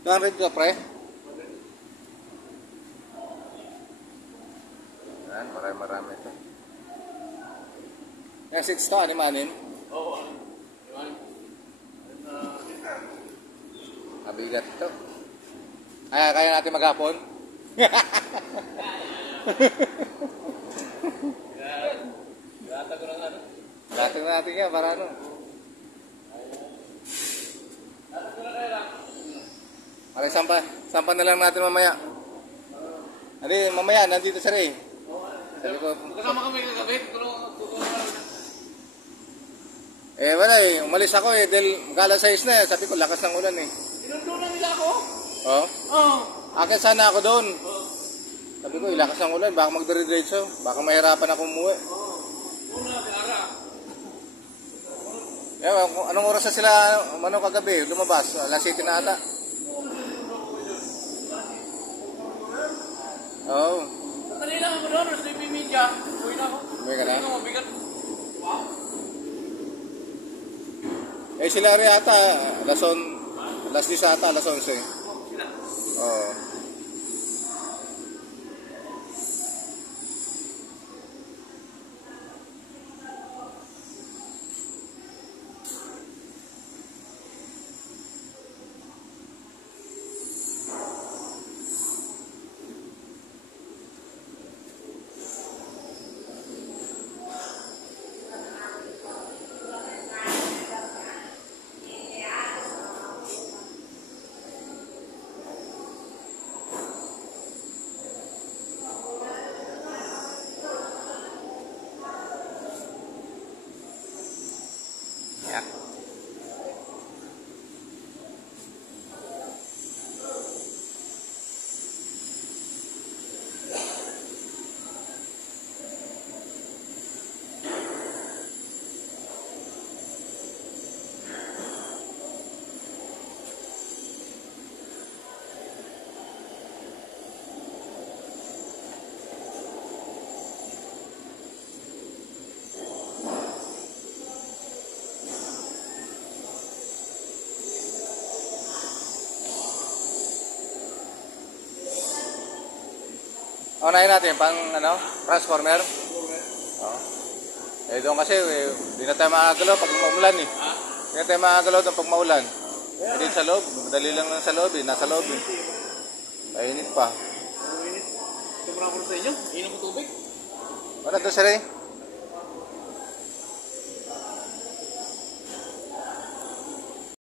Saan rin ka, pre? Yan, marami ito. Yung 6 to, animanin? Oo, animanin. Mabigat ito. Kaya natin maghapon? Gata ko lang ano. Gata na natin yan, para ano? Gata ko lang kaya lang. Para sampa na lang natin mamaya. Hindi, mamaya, nandito siya rin. Sabi ko, Kasama kami kagabi. wala eh, umalis ako eh, dahil magkala 6 na eh. Sabi ko, lakas ng ulan eh. Sinundo nila ako? Oh? Oo. Akin sana ako doon. Sabi ko, ilakas ng ulan, baka magdire-diretso. Baka mahirapan ako umuwi. Una, Ara. Anong oras na sila, kagabi, lumabas? Alas 7 na ata. Oo. Kanina ako doon, sleeping media. Uwi na ako. Uwi ka na? Uwi na, mabigat. Wow. Sila rin ata, alas 10 ata, alas 11. Oo. Yeah. Unahin natin, pang transformer. Oh. Doon kasi, hindi na tayo makagalaw pag maulan eh. Hindi na tayo makagalaw doon pag maulan. Hindi sa loob, madali lang sa loob eh, nasa loob eh. Mainit pa. Tumura ko sa inyo, inom ko tubig. Doon sa rin.